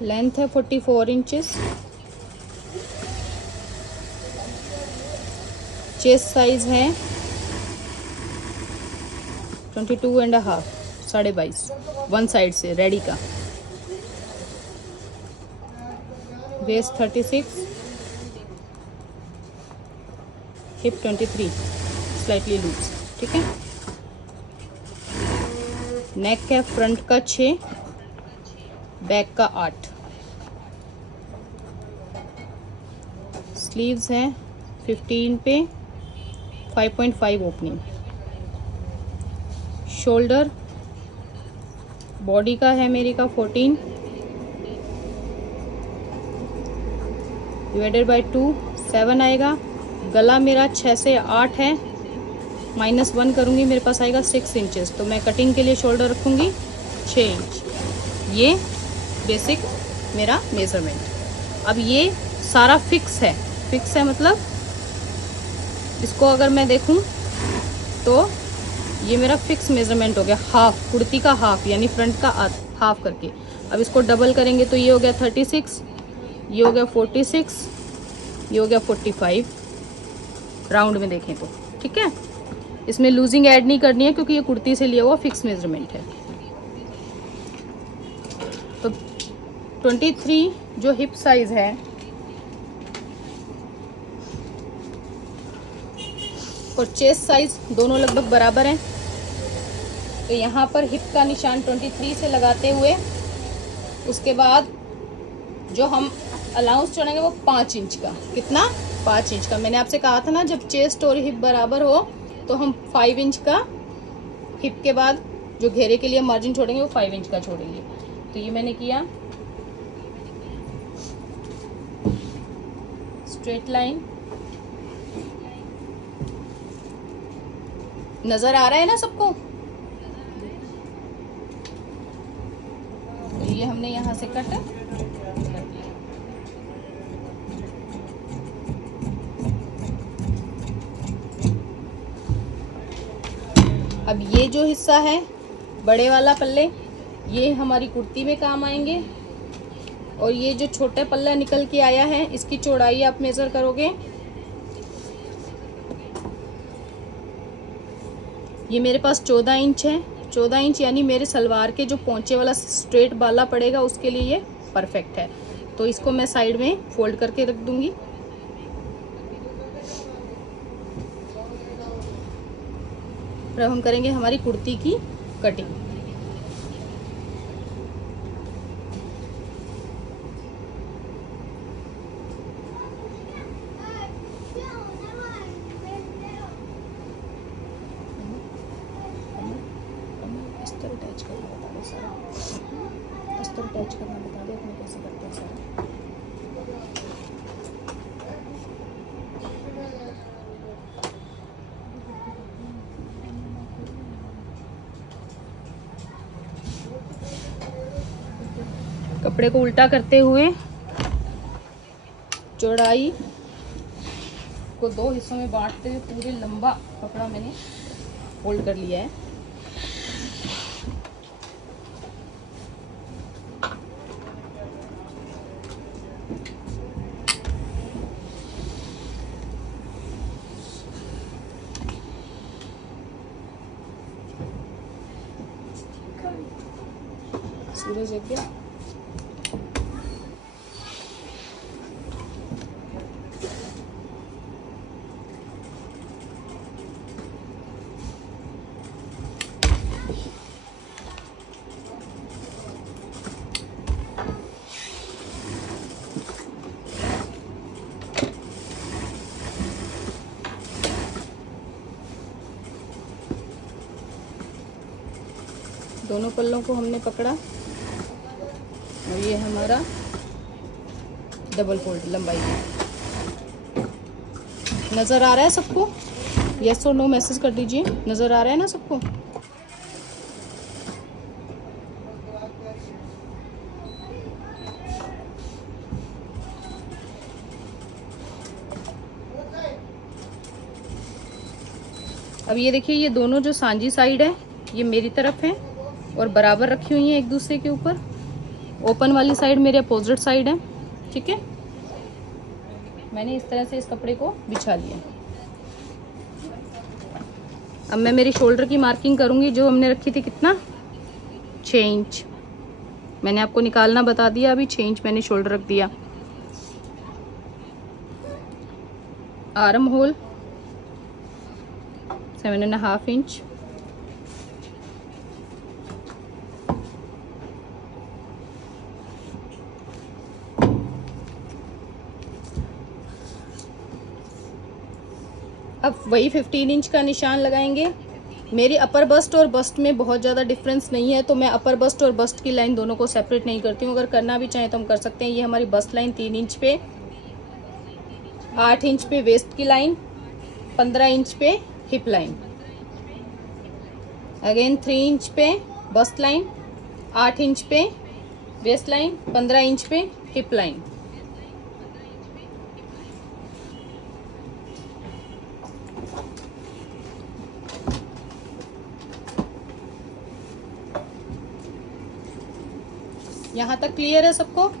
Length है 44 inches. Chest size है 22.5, 22.5 one side से रेडी का। Waist 36, hip 23, slightly loose. ठीक है। नेक है फ्रंट का 6, बैक का 8। स्लीव्स हैं 15 पे 5.5 ओपनिंग। शोल्डर बॉडी का है मेरी का 14 डिवाइडेड बाई 2 7 आएगा। गला मेरा 6 से 8 है, -1 करूँगी मेरे पास आएगा 6 इंचेस। तो मैं कटिंग के लिए शोल्डर रखूँगी 6 इंच। ये बेसिक मेरा मेज़रमेंट। अब ये सारा फिक्स है मतलब इसको अगर मैं देखूँ तो ये मेरा फिक्स मेज़रमेंट हो गया। हाफ कुर्ती का हाफ यानी फ्रंट का हाफ करके। अब इसको डबल करेंगे तो ये हो गया 36, ये हो गया 46, ये हो गया 45 राउंड में देखें तो। ठीक है। इसमें लूजिंग ऐड नहीं करनी है क्योंकि ये कुर्ती से लिया हुआ फिक्स मेज़रमेंट है। तो 23 जो हिप साइज है और चेस्ट साइज दोनों लगभग बराबर हैं। तो यहाँ पर हिप का निशान 23 से लगाते हुए उसके बाद जो हम अलाउंस छोड़ेंगे वो 5 इंच का। कितना? 5 इंच का। मैंने आपसे कहा था ना जब चेस्ट और हिप बराबर हो तो हम 5 इंच का हिप के बाद जो घेरे के लिए मार्जिन छोड़ेंगे वो 5 इंच का छोड़ेंगे। तो ये मैंने किया। स्ट्रेट लाइन नजर आ रहा है ना सबको? तो ये हमने यहाँ से कट कर दिया। अब ये जो हिस्सा है बड़े वाला पल्ले ये हमारी कुर्ती में काम आएंगे। और ये जो छोटे पल्ला निकल के आया है इसकी चौड़ाई आप मेजर करोगे। ये मेरे पास 14 इंच है। 14 इंच यानी मेरे सलवार के जो पोंचे वाला स्ट्रेट बाला पड़ेगा उसके लिए ये परफेक्ट है। तो इसको मैं साइड में फोल्ड करके रख दूंगी। फिर हम करेंगे हमारी कुर्ती की कटिंग। अस्तर अटैच करना बता दो सारा। अस्तर अटैच करना बता दो अपने कैसे करते हैं सारा। कपड़े को उल्टा करते हुए चौड़ाई को 2 हिस्सों में बांटते हुए पूरे लंबा कपड़ा मैंने फोल्ड कर लिया है। सूरज जग गया। दोनों पल्लों को हमने पकड़ा और ये हमारा डबल फोल्ड लंबाई है। नज़र आ रहा है सबको? यस और नो मैसेज कर दीजिए। नज़र आ रहा है ना सबको? अब ये देखिए ये दोनों जो सांझी साइड है ये मेरी तरफ है और बराबर रखी हुई है एक दूसरे के ऊपर। ओपन वाली साइड मेरे अपोजिट साइड है, ठीक है। मैंने इस तरह से इस कपड़े को बिछा लिया। अब मैं मेरी शोल्डर की मार्किंग करूँगी, जो हमने रखी थी कितना, 6 इंच। मैंने आपको निकालना बता दिया, अभी 6 इंच मैंने शोल्डर रख दिया। Arm hole 7.5 inch. अब वही 15 इंच का निशान लगाएंगे। मेरी अपर बस्ट और बस्ट में बहुत ज़्यादा डिफरेंस नहीं है, तो मैं अपर बस्ट और बस्ट की लाइन दोनों को सेपरेट नहीं करती हूँ। अगर करना भी चाहें तो हम कर सकते हैं। ये हमारी बस्ट लाइन 3 इंच पे, 8 इंच पे वेस्ट की लाइन, 15 इंच पे हिप लाइन, अगेन 3 इंच पे बस्ट लाइन, 8 इंच पे वेस्ट लाइन, 15 इंच पे हिप लाइन। यहाँ तक क्लियर है सबको?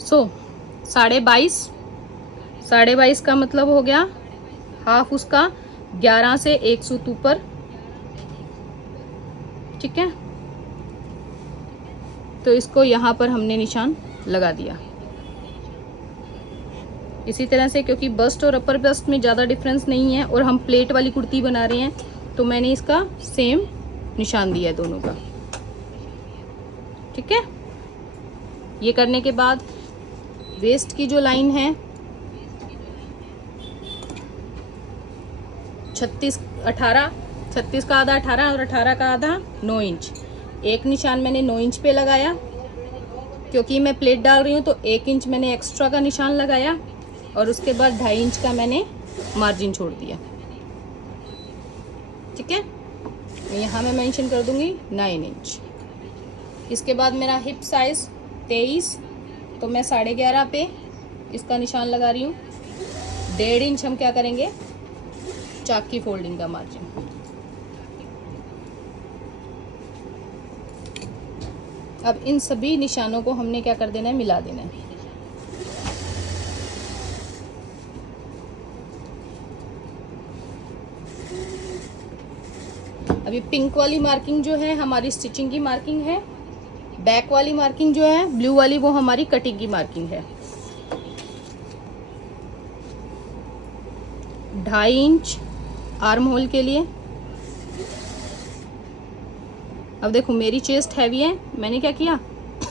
सो 22.5 का मतलब हो गया हाफ उसका 11 से 1 सूत ऊपर, ठीक है। तो इसको यहाँ पर हमने निशान लगा दिया। इसी तरह से, क्योंकि बस्ट और अपर बस्ट में ज़्यादा डिफरेंस नहीं है और हम प्लेट वाली कुर्ती बना रहे हैं, तो मैंने इसका सेम निशान दिया है दोनों का, ठीक है। ये करने के बाद वेस्ट की जो लाइन है 36 का आधा 18 और 18 का आधा 9 इंच। एक निशान मैंने 9 इंच पे लगाया, क्योंकि मैं प्लेट डाल रही हूँ, तो 1 इंच मैंने एक्स्ट्रा का निशान लगाया और उसके बाद 2.5 इंच का मैंने मार्जिन छोड़ दिया, ठीक है। यहाँ मैं मेंशन कर दूंगी 9 इंच। इसके बाद मेरा हिप साइज 23, तो मैं 11.5 पे इसका निशान लगा रही हूँ। 1.5 इंच हम क्या करेंगे, चाक की फोल्डिंग का मार्जिन। अब इन सभी निशानों को हमने क्या कर देना है, मिला देना है। अभी पिंक वाली मार्किंग जो है हमारी स्टिचिंग की मार्किंग है, बैक वाली मार्किंग जो है ब्लू वाली वो हमारी कटिंग की मार्किंग है। 2.5 इंच आर्म होल के लिए। अब देखो मेरी चेस्ट हैवी है, मैंने क्या किया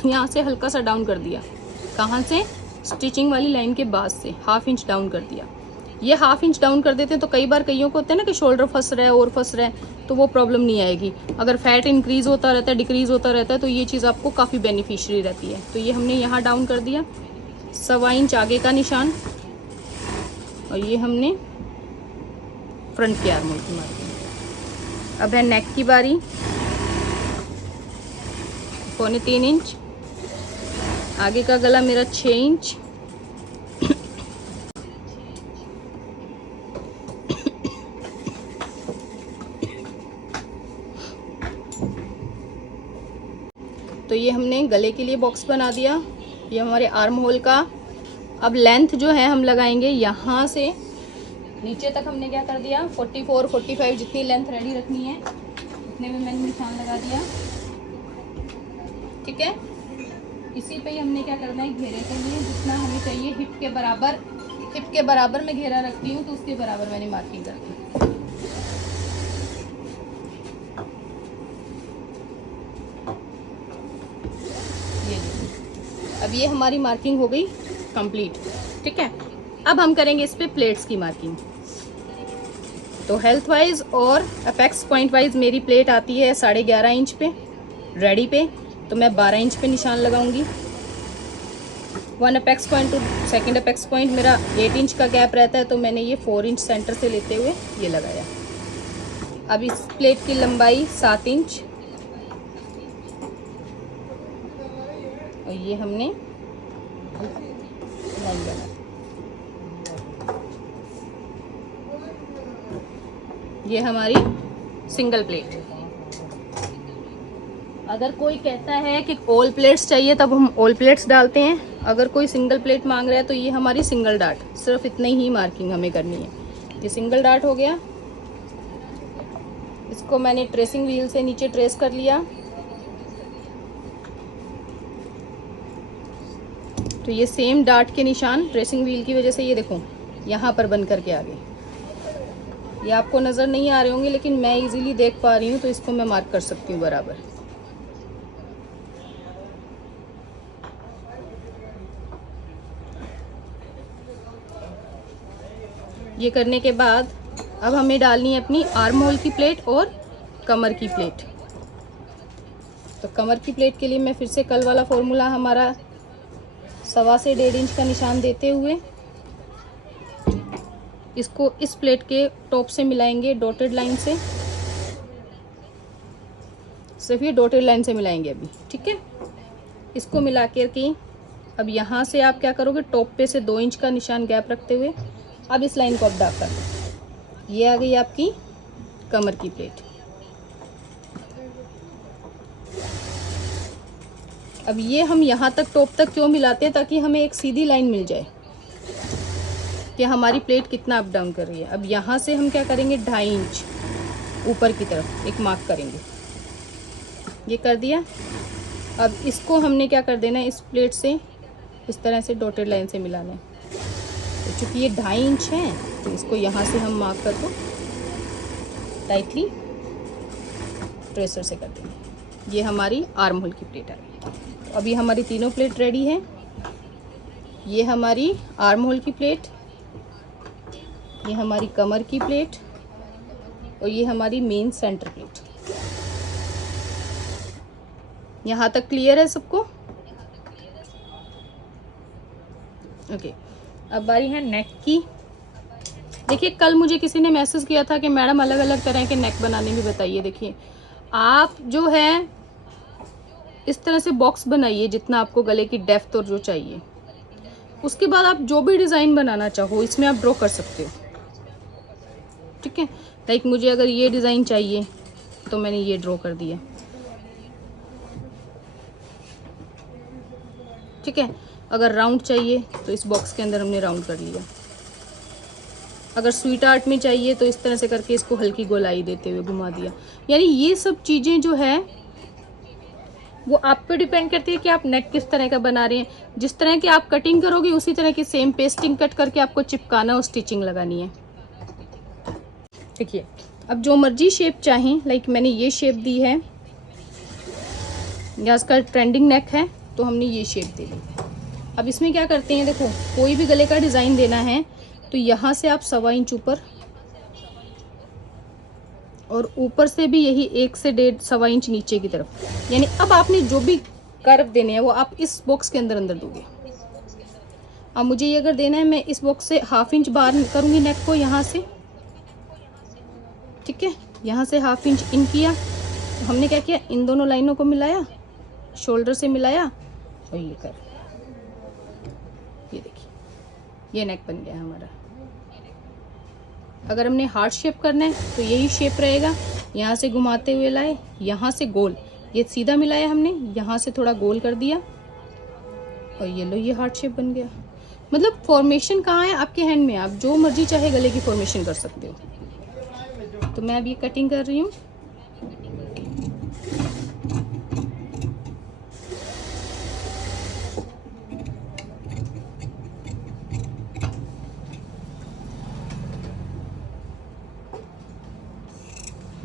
यहाँ से हल्का सा डाउन कर दिया। कहाँ से, स्टिचिंग वाली लाइन के बाद से 1/2 इंच डाउन कर दिया। ये 1/2 इंच डाउन कर देते हैं तो कई बार कईयों को होता है ना कि शोल्डर फंस रहा है और फंस रहा है, तो वो प्रॉब्लम नहीं आएगी। अगर फैट इंक्रीज होता रहता है, डिक्रीज होता रहता है, तो ये चीज़ आपको काफ़ी बेनिफिशियरी रहती है। तो ये हमने यहाँ डाउन कर दिया। 1.25 इंच आगे का निशान, और ये हमने फ्रंट की आर्म होल की मार्किंग। अब है नेक की बारी, 3.25 इंच। आगे का गला मेरा 6 इंच। तो ये हमने गले के लिए बॉक्स बना दिया। ये हमारे आर्म होल का। अब लेंथ जो है हम लगाएंगे यहाँ से नीचे तक। हमने क्या कर दिया, 44-45 जितनी लेंथ रेडी रखनी है उतने में मैंने निशान लगा दिया, ठीक है। इसी पे ही हमने क्या करना है, घेरे के लिए जितना हमें चाहिए हिप के बराबर मैं घेरा रखती हूँ, तो उसके बराबर मैंने मार्किंग कर दी। अब ये हमारी मार्किंग हो गई कंप्लीट, ठीक है। अब हम करेंगे इस पे प्लेट्स की मार्किंग। तो हेल्थ वाइज और अपेक्स पॉइंट वाइज मेरी प्लेट आती है 11.5 इंच पे रेडी पे, तो मैं 12 इंच पे निशान लगाऊंगी। 1 apex point two second apex point मेरा 8 इंच का गैप रहता है, तो मैंने ये 4 इंच सेंटर से लेते हुए ये लगाया। अब इस प्लेट की लंबाई 7 इंच, और ये हमने लाइन बना। ये हमारी सिंगल प्लेट। अगर कोई कहता है कि ऑल प्लेट्स चाहिए तब हम ऑल प्लेट्स डालते हैं, अगर कोई सिंगल प्लेट मांग रहा है तो ये हमारी सिंगल डार्ट, सिर्फ इतनी ही मार्किंग हमें करनी है। ये सिंगल डार्ट हो गया। इसको मैंने ट्रेसिंग व्हील से नीचे ट्रेस कर लिया। तो ये सेम डार्ट के निशान ट्रेसिंग व्हील की वजह से ये देखो यहाँ पर बन करके आ गए। ये आपको नज़र नहीं आ रहे होंगे लेकिन मैं इजीली देख पा रही हूँ, तो इसको मैं मार्क कर सकती हूँ बराबर। ये करने के बाद अब हमें डालनी है अपनी आर्म होल की प्लेट और कमर की प्लेट। तो कमर की प्लेट के लिए मैं फिर से कल वाला फॉर्मूला हमारा 1.25 से 1.5 इंच का निशान देते हुए इसको इस प्लेट के टॉप से मिलाएंगे डॉटेड लाइन से। सिर्फ ये डॉटेड लाइन से मिलाएंगे अभी, ठीक है। इसको मिला के अब यहाँ से आप क्या करोगे, टॉप पे से 2 इंच का निशान गैप रखते हुए अब इस लाइन को अब डाक कर दो। ये आ गई आपकी कमर की प्लेट। अब ये हम यहाँ तक टॉप तक क्यों मिलाते हैं, ताकि हमें एक सीधी लाइन मिल जाए कि हमारी प्लेट कितना अप डाउन कर रही है। अब यहाँ से हम क्या करेंगे, 2.5 इंच ऊपर की तरफ एक मार्क करेंगे। ये कर दिया। अब इसको हमने क्या कर देना है, इस प्लेट से इस तरह से डॉटेड लाइन से मिलाना है। तो चूँकि ये 2.5 इंच है तो इसको यहाँ से हम मार्क कर दो, टाइटली ट्रेसर से कर देंगे। ये हमारी आर्म होल की प्लेट आ गई। तो अभी हमारी तीनों प्लेट रेडी है। ये हमारी आर्म होल की प्लेट, ये हमारी कमर की प्लेट और ये हमारी मेन सेंटर प्लेट। यहाँ तक क्लियर है सबको? ओके। अब बारी है नेक की। देखिए कल मुझे किसी ने मैसेज किया था कि मैडम अलग अलग तरह के नेक बनाने भी बताइए। देखिए आप जो है इस तरह से बॉक्स बनाइए जितना आपको गले की डेप्थ और जो चाहिए। उसके बाद आप जो भी डिज़ाइन बनाना चाहो इसमें आप ड्रॉ कर सकते हो, ठीक है। लाइक मुझे अगर ये डिज़ाइन चाहिए तो मैंने ये ड्रॉ कर दिया, ठीक है। अगर राउंड चाहिए तो इस बॉक्स के अंदर हमने राउंड कर लिया। अगर स्वीट आर्ट में चाहिए तो इस तरह से करके इसको हल्की गोलाई देते हुए घुमा दिया। यानी ये सब चीज़ें जो है वो आप पे डिपेंड करती है कि आप नेक किस तरह का बना रहे हैं। जिस तरह की आप कटिंग करोगे उसी तरह की सेम पेस्टिंग कट करके आपको चिपकाना और स्टिचिंग लगानी है। देखिए अब जो मर्जी शेप चाहें, लाइक मैंने ये शेप दी है या इसका ट्रेंडिंग नेक है तो हमने ये शेप दे दी। अब इसमें क्या करते हैं, देखो कोई भी गले का डिज़ाइन देना है तो यहाँ से आप 1.25 इंच ऊपर और ऊपर से भी यही 1 से 1.5 इंच नीचे की तरफ। यानी अब आपने जो भी कर्व देने हैं वो आप इस बॉक्स के अंदर अंदर दोगे। अब मुझे ये अगर देना है मैं इस बॉक्स से 1/2 इंच बाहर करूँगी नेक को यहाँ से, ठीक है। यहाँ से 1/2 इंच इन किया। तो हमने क्या किया, इन दोनों लाइनों को मिलाया, शोल्डर से मिलाया और ये कर, ये देखिए ये नेक बन गया हमारा। अगर हमने हार्ट शेप करना है तो यही शेप रहेगा। यहाँ से घुमाते हुए लाए, यहाँ से गोल, ये सीधा मिलाया हमने, यहाँ से थोड़ा गोल कर दिया और ये लो ये हार्ट शेप बन गया। मतलब फॉर्मेशन कहाँ है, आपके हैंड में, आप जो मर्जी चाहे गले की फॉर्मेशन कर सकते हो। तो मैं अब ये कटिंग कर रही हूँ।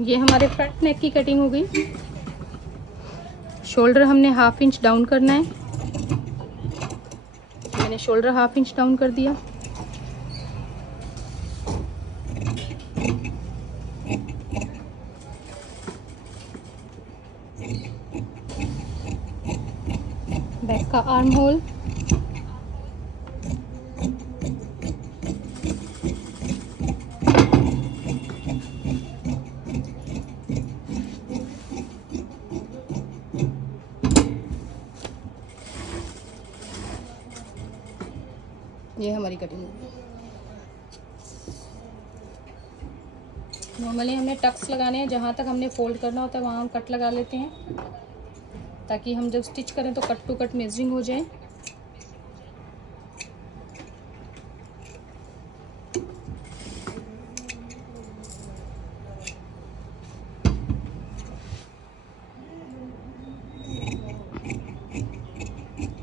ये हमारे फ्रंट नेक की कटिंग हो गई। शोल्डर हमने 1/2 इंच डाउन करना है। मैंने शोल्डर 1/2 इंच डाउन कर दिया। बैक का आर्म होल, ये हमारी कटिंग। नॉर्मली हमें टक्स लगाने हैं, जहाँ तक हमने फोल्ड करना होता है वहाँ हम कट लगा लेते हैं, ताकि हम जब स्टिच करें तो कट टू कट मेजरिंग हो जाए।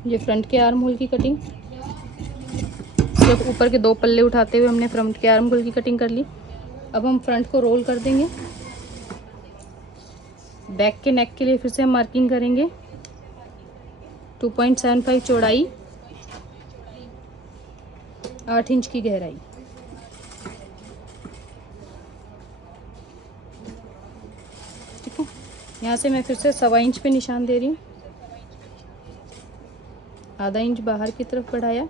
ये फ्रंट के आर्म होल की कटिंग, सिर्फ ऊपर के 2 पल्ले उठाते हुए हमने फ्रंट के आर्म होल की कटिंग कर ली। अब हम फ्रंट को रोल कर देंगे। बैक के नेक के लिए फिर से हम मार्किंग करेंगे 2.75 चौड़ाई, 8 इंच की गहराई। ठीक है, यहाँ से मैं फिर से 1.25 इंच पे निशान दे रही हूँ, आधा इंच बाहर की तरफ बढ़ाया,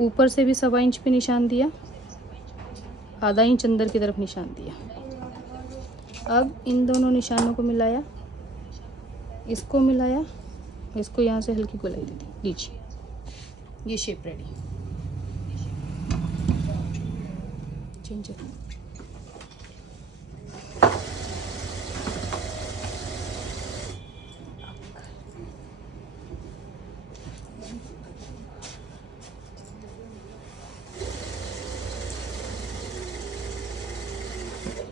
ऊपर से भी 1.25 इंच पे निशान दिया, आधा इंच अंदर की तरफ निशान दिया। अब इन दोनों निशानों को मिलाया, इसको मिलाया, इसको यहाँ से हल्की गोलाई दे दी, लीजिए ये shape ready. Change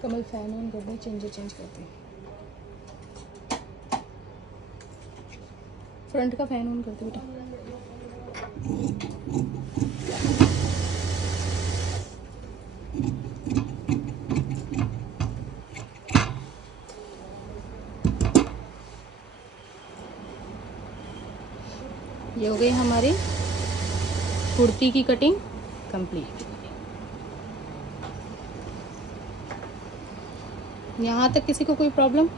Kamal fan on कर दें, चेंज करते हैं। फ्रंट का फैन ऑन करते बेटा। ये हो गई हमारी कुर्ती की कटिंग कंप्लीट। यहाँ तक किसी को कोई प्रॉब्लम?